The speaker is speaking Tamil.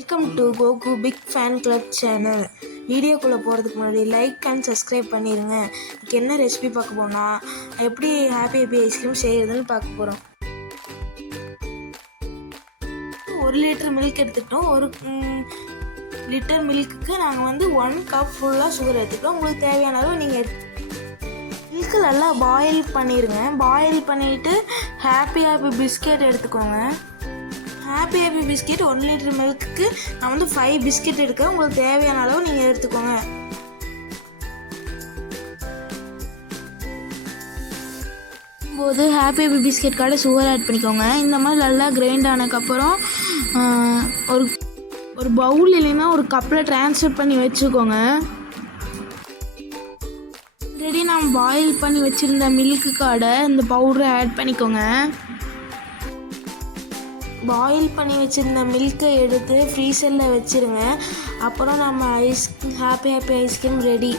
Welcome to Goku big fan club channel. வீடியோக்குள்ளே போகிறதுக்கு முன்னாடி லைக் அண்ட் சப்ஸ்கிரைப் பண்ணிடுங்க. இதுக்கு என்ன ரெசிபி பார்க்க போனா எப்படி ஹாப்பி ஐஸ்கிரீம் செய்கிறதுன்னு பார்க்க போகிறோம். 1 லிட்டர் மில்க் எடுத்துக்கிட்டோம். 1 லிட்டர் மில்க்குக்கு நாங்கள் 1 கப் ஃபுல்லாக சுகர் எடுத்துக்கிட்டோம். உங்களுக்கு தேவையான அளவு நீங்கள் மில்க்கு நல்லா பாயில் பண்ணிடுங்க. பாயில் பண்ணிவிட்டு ஹாப்பி பிஸ்கெட் எடுத்துக்கோங்க. ஹாப்பி பிஸ்கெட் 1 லிட்டர் மில்க்குக்கு நான் 5 பிஸ்கெட் எடுக்கிறேன். உங்களுக்கு தேவையான அளவு நீங்கள் எடுத்துக்கோங்க. போது ஹாப்பி பிஸ்கெட் கார்டு சுகர் ஆட் பண்ணிக்கோங்க. இந்த மாதிரி நல்லா கிரைண்ட் ஆனதுக்கப்புறம் ஒரு பவுல் இல்லைன்னா ஒரு கப்பில் ட்ரான்ஸ்ஃபர் பண்ணி வச்சுக்கோங்க. ஆல்ரெடி நான் பாயில் பண்ணி வச்சுருந்த மில்க்கு கார்டை இந்த பவுடரை ஆட் பண்ணிக்கோங்க. பாயில் பண்ணி வச்சுருந்த மில்க்கை எடுத்து ஃப்ரீசரில் வச்சுருங்க. அப்புறம் நம்ம ஹாப்பி ஐஸ்கிரீம் ரெடி.